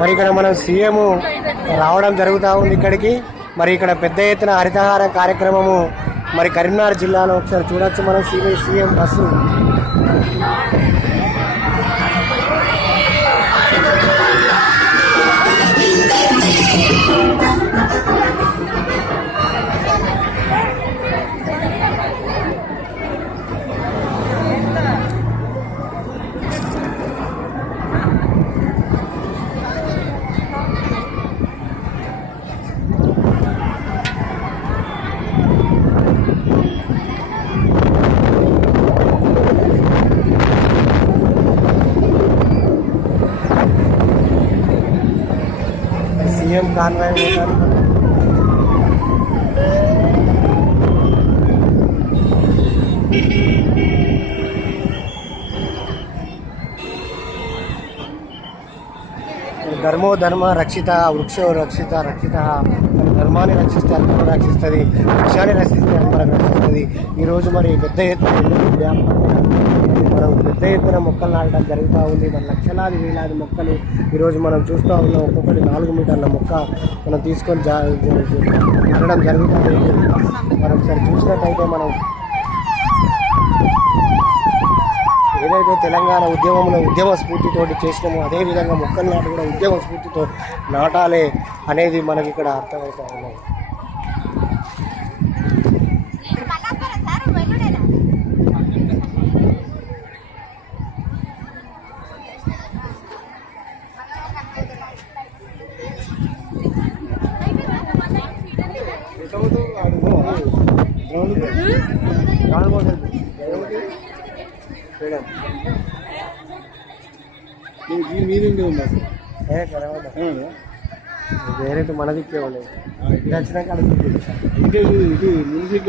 మరి ఇక్కడ మనం సీఎం రావడం జరుగుతూ ఉంది ఇక్కడికి. మరి ఇక్కడ పెద్ద ఎత్తున హరితహారం కార్యక్రమము మరి కరీంనగర్ జిల్లాలో ఒకసారి చూడొచ్చు మనం. సీఎం బస్సు సీఎం కాన్వాయ్ పోతారు. ధర్మో ధర్మ రక్షిత వృక్షో రక్షిత రక్షిత. ధర్మాన్ని రక్షిస్తే అందరూ రక్షిస్తుంది, వృక్షాన్ని రక్షిస్తే అందరం రక్షిస్తుంది. ఈరోజు మరి పెద్ద ఎత్తున మనం పెద్ద ఎత్తున మొక్కలు నాటడం జరుగుతూ ఉంది. మన లక్షలాది వేలాది మొక్కలు ఈరోజు మనం చూస్తూ ఉన్నాం. ఒక్కొక్కటి 4 మీటర్ల మొక్క మనం తీసుకొని నాటడం జరుగుతూ ఉంది. మనం ఒకసారి చూసినట్టయితే మనం ఏదైతే తెలంగాణ ఉద్యమంలో ఉద్యమ స్ఫూర్తితోటి చేసినామో అదేవిధంగా మొక్కలు నాటు కూడా ఉద్యమ స్ఫూర్తితో నాటాలే అనేది మనకి ఇక్కడ అర్థమవుతా ఉన్నది. వేరే మన దిక్కే ఉండేది. ఇది వచ్చినాక ఇది మ్యూజిక్